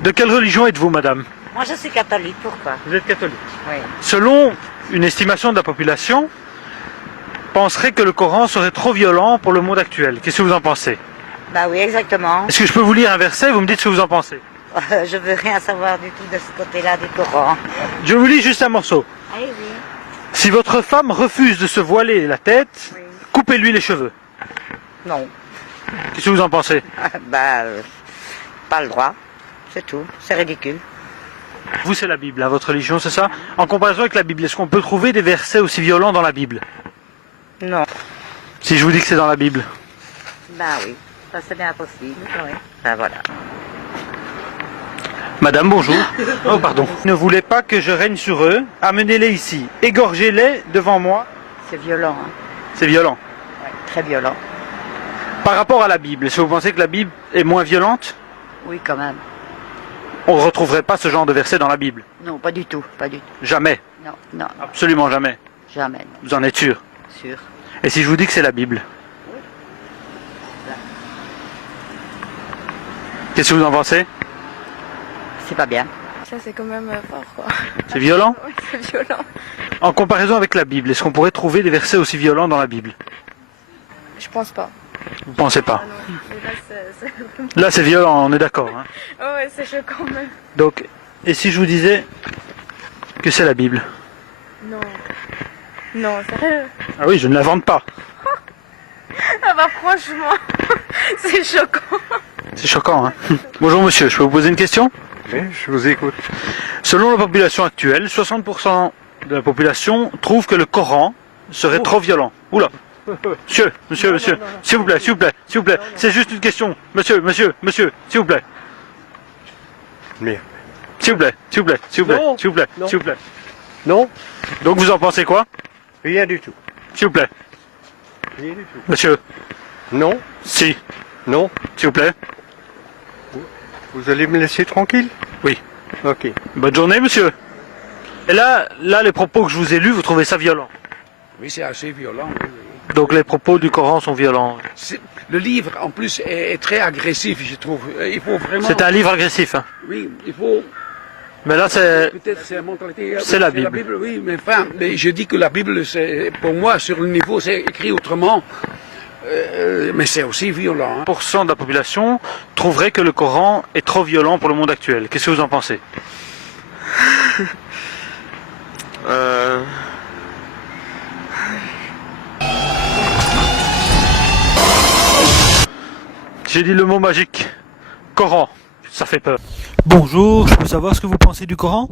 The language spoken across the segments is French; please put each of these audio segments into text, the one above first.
De quelle religion êtes-vous, madame? Moi, je suis catholique, pourquoi? Vous êtes catholique. Oui. Selon une estimation de la population, penserait que le Coran serait trop violent pour le monde actuel. Qu'est-ce que vous en pensez? Bah oui, exactement. Est-ce que je peux vous lire un verset, vous me dites ce que vous en pensez? Je veux rien savoir du tout de ce côté-là du Coran. Je vous lis juste un morceau. Ah oui. Si votre femme refuse de se voiler la tête, Oui. coupez-lui les cheveux. Non. Qu'est-ce que vous en pensez? Pas le droit. C'est tout. C'est ridicule. Vous, c'est la Bible, hein, votre religion, c'est ça? En comparaison avec la Bible, est-ce qu'on peut trouver des versets aussi violents dans la Bible? Non. Si je vous dis que c'est dans la Bible. Bah oui. Ça, c'est bien possible. Oui. Ben voilà. Madame, bonjour. Oh, pardon. Ne voulez pas que je règne sur eux? Amenez-les ici. Égorgez-les devant moi. C'est violent. Hein. C'est violent. Ouais, très violent. Par rapport à la Bible, est-ce que vous pensez que la Bible est moins violente? Oui, quand même. On ne retrouverait pas ce genre de verset dans la Bible. Non, pas du tout. Pas du tout. Jamais. Non, non, Absolument jamais. jamais. Non. Vous en êtes sûr? Sûr. Et si je vous dis que c'est la Bible? Qu'est-ce que vous en pensez? C'est pas bien. Ça c'est quand même fort quoi. C'est violent? Oui, c'est violent. En comparaison avec la Bible, est-ce qu'on pourrait trouver des versets aussi violents dans la Bible? Je pense pas. Vous pensez pas? Ah non. Mais là c'est vraiment... Là c'est violent, on est d'accord. Hein. Oh ouais, c'est choquant même. Donc, et si je vous disais que c'est la Bible? Non. Non, sérieux. Ah oui, je ne l'invente pas. Ah bah franchement, c'est choquant. C'est choquant, hein. Bonjour monsieur, je peux vous poser une question? Oui, je vous écoute. Selon la population actuelle, 60% de la population trouve que le Coran serait trop violent. Oula. Monsieur, s'il vous plaît, c'est juste une question. Monsieur, s'il vous plaît. Mais S'il vous plaît, Non. s'il vous Non. plaît. non, Donc vous en pensez quoi? rien du tout. S'il vous plaît. Rien du tout. Monsieur, Non, si, non. s'il vous plaît. Vous allez me laisser tranquille? Oui. Ok. Bonne journée, monsieur. Et là, les propos que je vous ai lus, vous trouvez ça violent? Oui, c'est assez violent. Oui, oui. Donc les propos du Coran sont violents. Le livre, en plus, est très agressif, je trouve. Il faut vraiment... C'est un livre agressif. Hein. Oui, il faut... Mais là, c'est... Peut-être c'est la mentalité... C'est la Bible. Oui, mais enfin, mais je dis que la Bible, c'est, pour moi, sur le niveau, c'est écrit autrement. Mais c'est aussi violent. Hein. 1% de la population trouverait que le Coran est trop violent pour le monde actuel. Qu'est-ce que vous en pensez? J'ai dit le mot magique. Coran. Ça fait peur. Bonjour, je peux savoir ce que vous pensez du Coran?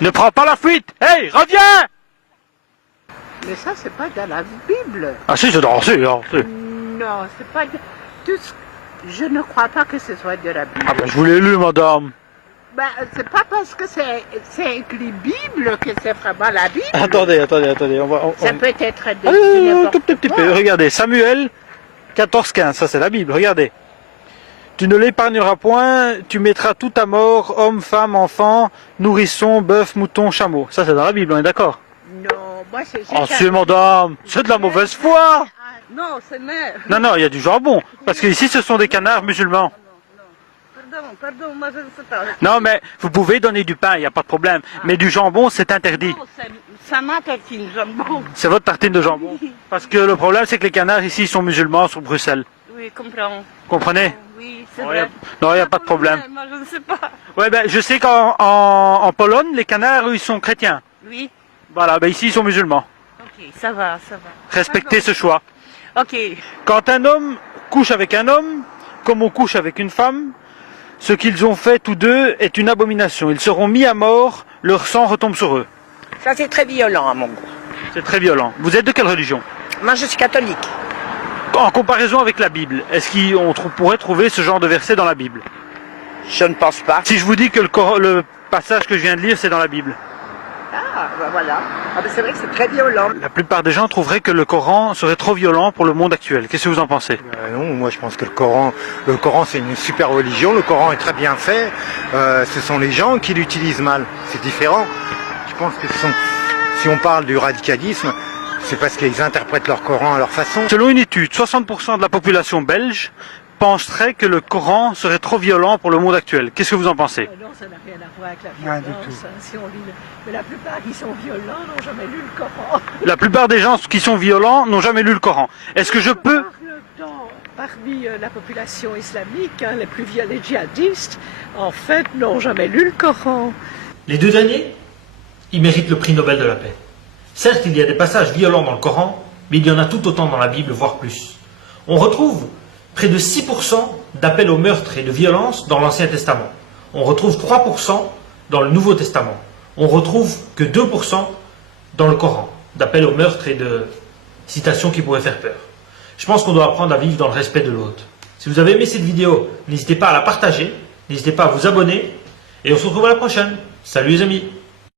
Ne prends pas la fuite. Hey, reviens! Mais ça, c'est pas dans la Bible. Ah si, c'est dans... Non, c'est pas... Je ne crois pas que ce soit de la Bible. Ah ben, je vous l'ai lu, madame. Ben, c'est pas parce que c'est écrit Bible que c'est vraiment la Bible. Attendez, Ça peut être Ah, de n'importe tout petit peu. quoi. Regardez, Samuel 14-15, ça c'est la Bible, regardez. Tu ne l'épargneras point, tu mettras tout à mort, homme, femme, enfant, nourrisson, bœuf, mouton, chameau. Ça c'est dans la Bible, on est d'accord? Non, moi c'est... Oh, c'est madame, c'est de la mauvaise foi. Non, c'est... Non, il y a du jambon. Parce qu'ici ce sont des canards musulmans. Pardon, moi je ne sais pas. Non, mais vous pouvez donner du pain, il n'y a pas de problème. Mais du jambon, c'est interdit. Non, ça m'a tartine, jambon. C'est votre tartine de jambon. Parce que le problème, c'est que les canards ici sont musulmans sur Bruxelles. Oui, comprends. Comprenez? Oui, c'est Non, vrai. il n'y a pas de problème. Moi je ne sais pas. Ouais, ben, je sais qu'en Pologne, les canards, eux, ils sont chrétiens. Oui, Voilà, ben ici, ils sont musulmans. ok, ça va. Respectez ce choix. Ok, Quand un homme couche avec un homme, comme on couche avec une femme, ce qu'ils ont fait tous deux est une abomination. Ils seront mis à mort, leur sang retombe sur eux. Ça, c'est très violent à mon goût. C'est très violent. Vous êtes de quelle religion? Moi, je suis catholique. En comparaison avec la Bible, est-ce qu'on pourrait trouver ce genre de verset dans la Bible? Je ne pense pas. Si je vous dis que le passage que je viens de lire, c'est dans la Bible. Ah, ben voilà. Ah, ben c'est vrai que c'est très violent. La plupart des gens trouveraient que le Coran serait trop violent pour le monde actuel. Qu'est-ce que vous en pensez? Non, moi je pense que le Coran c'est une super religion, le Coran est très bien fait, ce sont les gens qui l'utilisent mal, c'est différent. Je pense que si on parle du radicalisme, c'est parce qu'ils interprètent leur Coran à leur façon. Selon une étude, 60% de la population belge penserait que le Coran serait trop violent pour le monde actuel. Qu'est-ce que vous en pensez? Non, ça n'a rien à voir avec la Rien violence. du tout. Si on lit mais la plupart qui sont violents n'ont jamais lu le Coran. La plupart des gens qui sont violents n'ont jamais lu le Coran. Est-ce que je peux... Parmi la population islamique, les plus violents, les djihadistes, en fait, n'ont jamais lu le Coran. Les deux derniers, ils méritent le prix Nobel de la paix. Certes, il y a des passages violents dans le Coran, mais il y en a tout autant dans la Bible, voire plus. On retrouve près de 6% d'appels au meurtre et de violence dans l'Ancien Testament. On retrouve 3% dans le Nouveau Testament. On retrouve que 2% dans le Coran, d'appels au meurtre et de citations qui pourraient faire peur. Je pense qu'on doit apprendre à vivre dans le respect de l'autre. Si vous avez aimé cette vidéo, n'hésitez pas à la partager, n'hésitez pas à vous abonner, et on se retrouve à la prochaine. Salut les amis!